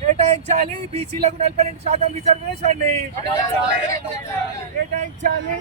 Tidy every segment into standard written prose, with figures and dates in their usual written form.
కేటాయించాలి బీసీలకు 42% రిజర్వేషన్ కేటాయించాలి.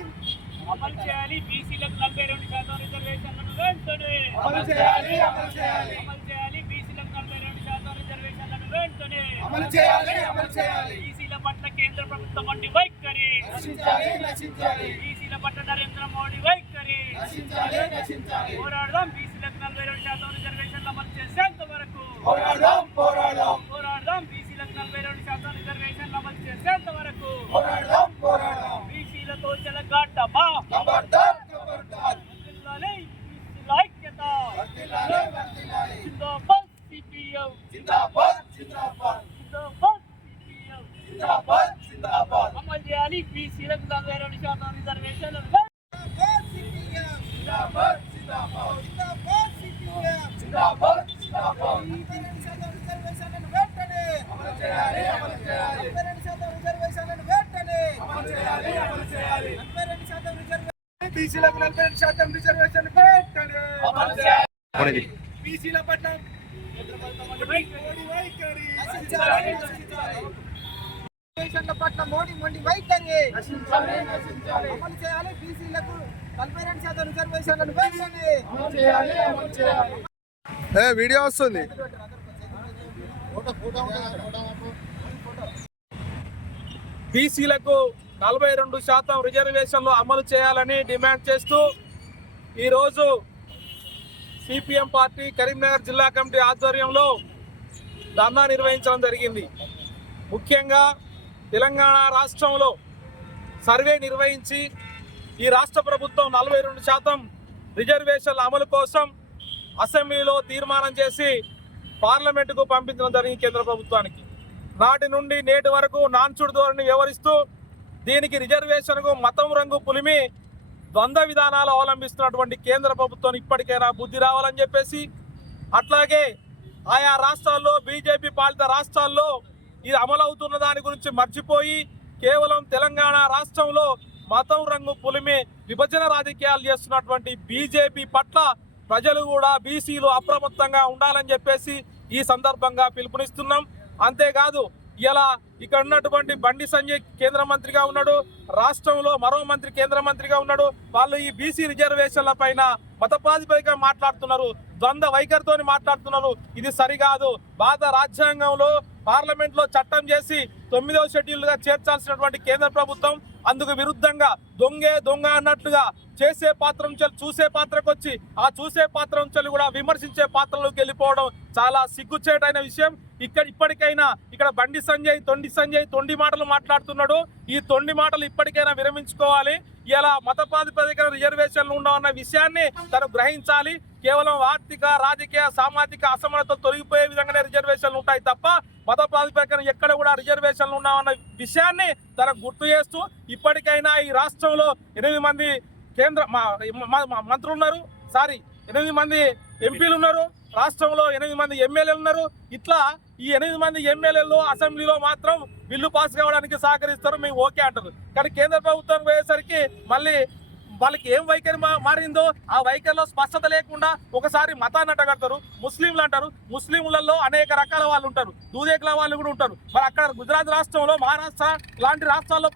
అమలు చేయాలి బీసీలకు 42% రిజర్వేషన్లను వెంటనే అమలు చేయాలి. అమలు చేయాలి. అమలు చేయాలి బీసీలకు 42% రిజర్వేషన్లను వెంటనే అమలు చేయాలి. అమలు చేయాలి. బీసీల పట్ల కేంద్ర ప్రభుత్వం వంటి వైఖరి నశించాలి. నశించాలి. బీసీల పట్ల నరేంద్ర మోడీ వైఖరి నశించాలి. నశించాలి. పోరాడదాం బీసీలకు 42% రిజర్వేషన్లు అమలు చేసేంత వరకు పోరాడదాం. పోరాడదాం. పోరాడదాం బీసీలకు 42% రిజర్వేషన్లు అమలు చేసేంత వరకు పోరాడదాం. పోరాడదాం. బీసీలతో చెలగాటమా ఖబర్దార్. ఖబర్దార్. వర్ధిల్లాలి బీసీల ఐక్యత వర్ధిల్లాలి. వర్ధిల్లాలి. జిందాబాద్ సిపిఎం జిందాబాద్. జిందాబాద్. జిందాబాద్ సిపిఎం జిందాబాద్. జిందాబాద్. అమలు చేయాలి బీసీలకు 42% రిజర్వేషన్లు జిందాబాద్. జిందాబాద్. జిందాబాద్. జిందాబాద్. అమలు చేయాలి. అమలు చేయాలి. అమలు చేయాలి. అమలు చేయాలి. బీసీలకు 42% రిజర్వేషన్ వెంటనే అమలు చేయాలి. బీసీల పట్ల మోడీ వైఖరి నశించాలి. పట్ల మోడీ వైఖరి నశించాలి. నశించాలి. అమలు చేయాలి బీసీలకు 42% రిజర్వేషన్లను వెంటనే అమలు చేయాలి. అమలు చేయాలి. వీడియో వస్తుంది. బీసీలకు 42% రిజర్వేషన్లు అమలు చేయాలని డిమాండ్ చేస్తూ ఈరోజు సిపిఎం పార్టీ కరీంనగర్ జిల్లా కమిటీ ఆధ్వర్యంలో ధర్నా నిర్వహించడం జరిగింది. ముఖ్యంగా తెలంగాణ రాష్ట్రంలో సర్వే నిర్వహించి ఈ రాష్ట్ర ప్రభుత్వం 42% రిజర్వేషన్ల అమలు కోసం అసెంబ్లీలో తీర్మానం చేసి పార్లమెంటుకు పంపించడం జరిగింది కేంద్ర ప్రభుత్వానికి. నాటి నుండి నేటి వరకు నాన్చుడు ధోరణి వ్యవహరిస్తూ దీనికి రిజర్వేషన్కు మతం రంగు పులిమి ద్వంద్వ విధానాలు అవలంబిస్తున్నటువంటి కేంద్ర ప్రభుత్వం ఇప్పటికైనా బుద్ధి రావాలని చెప్పేసి, అట్లాగే ఆయా రాష్ట్రాల్లో బీజేపీ పాలిత రాష్ట్రాల్లో ఇది అమలవుతున్న దాని గురించి మర్చిపోయి కేవలం తెలంగాణ రాష్ట్రంలో మతం రంగు పులిమి విభజన రాజకీయాలు చేస్తున్నటువంటి బీజేపీ పట్ల ప్రజలు కూడా బీసీలు అప్రమత్తంగా ఉండాలని చెప్పేసి ఈ సందర్భంగా పిలుపునిస్తున్నాం. అంతేకాదు ఇలా ఇక్కడ ఉన్నటువంటి బండి సంజయ్ కేంద్ర మంత్రిగా ఉన్నాడు, రాష్ట్రంలో మరో మంత్రి కేంద్ర మంత్రిగా ఉన్నాడు. వాళ్ళు ఈ బీసీ రిజర్వేషన్ల పైన మత ప్రాతిపదికగా మాట్లాడుతున్నారు, ద్వంద్వ వైఖరితో మాట్లాడుతున్నారు. ఇది సరికాదు. భారత రాజ్యాంగంలో పార్లమెంట్లో చట్టం చేసి 9వ షెడ్యూల్గా చేర్చాల్సినటువంటి కేంద్ర ప్రభుత్వం అందుకు విరుద్ధంగా దొంగే దొంగ అన్నట్లుగా చేసే పాత్ర నుంచి చూసే పాత్రకు వచ్చి ఆ చూసే పాత్ర నుంచి కూడా విమర్శించే పాత్రలోకి వెళ్ళిపోవడం చాలా సిగ్గుచేటైన విషయం. ఇప్పటికైనా ఇక్కడ బండి సంజయ్ తొండి మాటలు మాట్లాడుతున్నాడు. ఈ తొండి మాటలు ఇప్పటికైనా విరమించుకోవాలి. ఇలా మత ప్రాతిపదికన రిజర్వేషన్లు ఉండవన్న విషయాన్ని తను గ్రహించాలి. కేవలం ఆర్థిక రాజకీయ సామాజిక అసమానతలు తొలగిపోయే విధంగానే రిజర్వేషన్లు ఉంటాయి తప్ప మత ప్రాతిపదికన ఎక్కడ కూడా రిజర్వేషన్లు ఉన్నామన్న విషయాన్ని తనకు గుర్తు చేస్తూ ఇప్పటికైనా ఈ రాష్ట్రంలో 8 మంది మంత్రులు ఉన్నారు, 8 మంది ఎంపీలు ఉన్నారు, రాష్ట్రంలో 8 మంది ఎమ్మెల్యేలు ఉన్నారు. ఇట్లా ఈ 8 మంది ఎమ్మెల్యేలు అసెంబ్లీలో మాత్రం బిల్లు పాస్ కావడానికి సహకరిస్తారు, మేము ఓకే అంటారు. కానీ కేంద్ర ప్రభుత్వం పోయేసరికి మళ్ళీ వాళ్ళకి ఏం వైఖరి మారిందో ఆ వైఖరిలో స్పష్టత లేకుండా ఒకసారి మతాన్ని అంటగడతారు, ముస్లింలు అంటారు. ముస్లింలలో అనేక రకాల వాళ్ళు ఉంటారు, దూదేకుల వాళ్ళు కూడా ఉంటారు. మరి అక్కడ గుజరాత్ రాష్ట్రంలో, మహారాష్ట్ర లాంటి రాష్ట్రాల్లో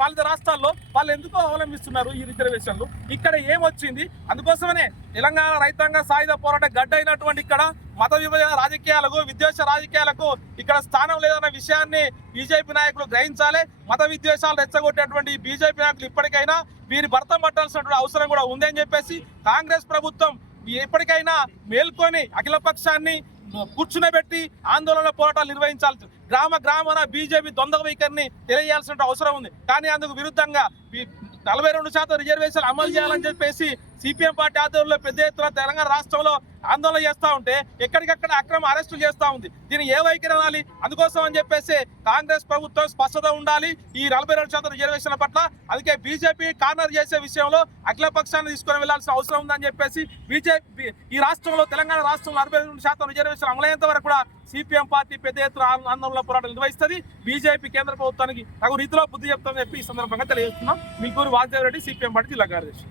పాలిత రాష్ట్రాల్లో వాళ్ళు ఎందుకు అవలంబిస్తున్నారు ఈ రిజర్వేషన్లు? ఇక్కడ ఏమొచ్చింది? అందుకోసమనే తెలంగాణ రైతాంగ సాయుధ పోరాట గడ్డ అయినటువంటి ఇక్కడ మత విభజన రాజకీయాలకు, విద్వేష రాజకీయాలకు ఇక్కడ స్థానం లేదన్న విషయాన్ని బీజేపీ నాయకులు గ్రహించాలి. మత విద్వేషాలు రెచ్చగొట్టేటువంటి బీజేపీ నాయకులు ఇప్పటికైనా వీరి భర్త పట్టాల్సినటువంటి అవసరం కూడా ఉందని చెప్పేసి కాంగ్రెస్ ప్రభుత్వం ఎప్పటికైనా మేల్కొని అఖిల పక్షాన్ని కూర్చునబెట్టి ఆందోళన పోరాటాలు నిర్వహించాల్సి, గ్రామాన బీజేపీ ద్వంద్వ వైఖరిని తెలియజేయాల్సిన అవసరం ఉంది. కానీ అందుకు విరుద్ధంగా 42% రిజర్వేషన్ అమలు చేయాలని చెప్పేసి సిపిఎం పార్టీ ఆధ్వర్యంలో పెద్ద ఎత్తున తెలంగాణ రాష్ట్రంలో ఆందోళన చేస్తూ ఉంటే ఎక్కడికక్కడ అక్రమ అరెస్టులు చేస్తూ ఉంది. దీన్ని ఏ వైఖరి అనాలి? అందుకోసం అని చెప్పేసి కాంగ్రెస్ ప్రభుత్వం స్పష్టత ఉండాలి ఈ 42% రిజర్వేషన్ల పట్ల. అందుకే బీజేపీ కార్నర్ చేసే విషయంలో అఖిల పక్షాన్ని తీసుకొని వెళ్లాల్సిన అవసరం ఉందని చెప్పేసి బీజేపీ ఈ రాష్ట్రంలో తెలంగాణ రాష్ట్రంలో 42% రిజర్వేషన్ అమలయ్యేంత వరకు కూడా సిపిఎం పార్టీ పెద్ద ఎత్తున ఆందోళన పోరాటాలు నిర్వహిస్తుంది. బీజేపీ కేంద్ర ప్రభుత్వానికి తగు రీతిలో బుద్ధి చెప్తామని చెప్పి ఈ సందర్భంగా తెలియజేస్తున్నాం. మిల్కూరు వాసుదేవ్ రెడ్డి, సిపిఎం పార్టీ జిల్లా కార్యదర్శి.